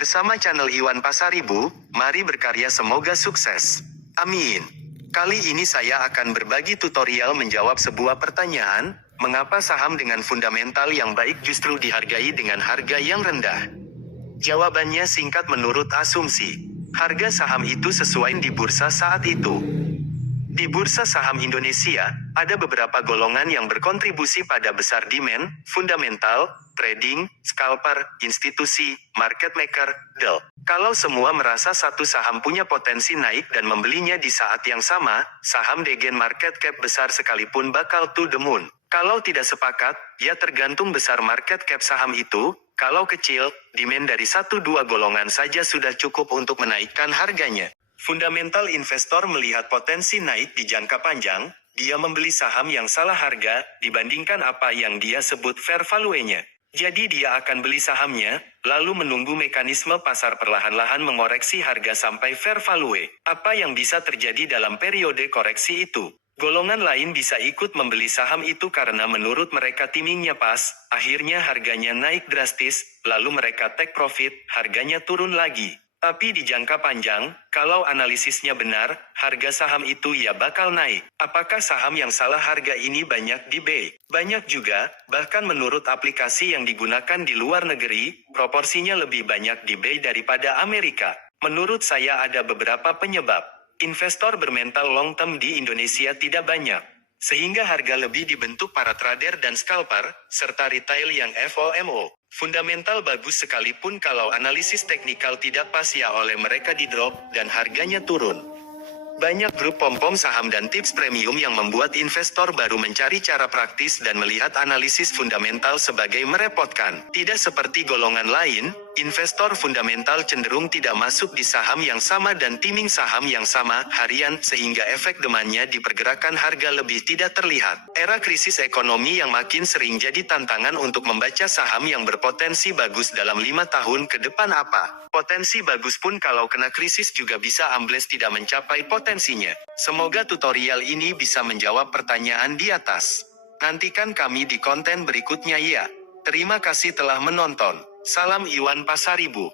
Bersama channel Iwan Pasaribu, mari berkarya semoga sukses. Amin. Kali ini saya akan berbagi tutorial menjawab sebuah pertanyaan, mengapa saham dengan fundamental yang baik justru dihargai dengan harga yang rendah? Jawabannya singkat menurut asumsi. Harga saham itu sesuai di bursa saat itu. Di Bursa Saham Indonesia, ada beberapa golongan yang berkontribusi pada besar demand, fundamental, trading, scalper, institusi, market maker, del. Kalau semua merasa satu saham punya potensi naik dan membelinya di saat yang sama, saham dengan market cap besar sekalipun bakal to the moon. Kalau tidak sepakat, ya tergantung besar market cap saham itu. Kalau kecil, demand dari 1-2 golongan saja sudah cukup untuk menaikkan harganya. Fundamental investor melihat potensi naik di jangka panjang, dia membeli saham yang salah harga, dibandingkan apa yang dia sebut fair value-nya. Jadi dia akan beli sahamnya, lalu menunggu mekanisme pasar perlahan-lahan mengoreksi harga sampai fair value. Apa yang bisa terjadi dalam periode koreksi itu? Golongan lain bisa ikut membeli saham itu karena menurut mereka timingnya pas, akhirnya harganya naik drastis, lalu mereka take profit, harganya turun lagi. Tapi di jangka panjang, kalau analisisnya benar, harga saham itu ya bakal naik. Apakah saham yang salah harga ini banyak di buy? Banyak juga, bahkan menurut aplikasi yang digunakan di luar negeri, proporsinya lebih banyak di buy daripada Amerika. Menurut saya ada beberapa penyebab. Investor bermental long term di Indonesia tidak banyak. Sehingga harga lebih dibentuk para trader dan scalper, serta retail yang FOMO. Fundamental bagus sekalipun kalau analisis teknikal tidak pas ya oleh mereka di drop, dan harganya turun. Banyak grup pom-pom saham dan tips premium yang membuat investor baru mencari cara praktis dan melihat analisis fundamental sebagai merepotkan. Tidak seperti golongan lain, investor fundamental cenderung tidak masuk di saham yang sama dan timing saham yang sama, harian, sehingga efek demandnya di pergerakan harga lebih tidak terlihat. Era krisis ekonomi yang makin sering jadi tantangan untuk membaca saham yang berpotensi bagus dalam 5 tahun ke depan apa. Potensi bagus pun kalau kena krisis juga bisa ambles tidak mencapai potensinya. Semoga tutorial ini bisa menjawab pertanyaan di atas. Nantikan kami di konten berikutnya ya. Terima kasih telah menonton. Salam Iwan Pasaribu.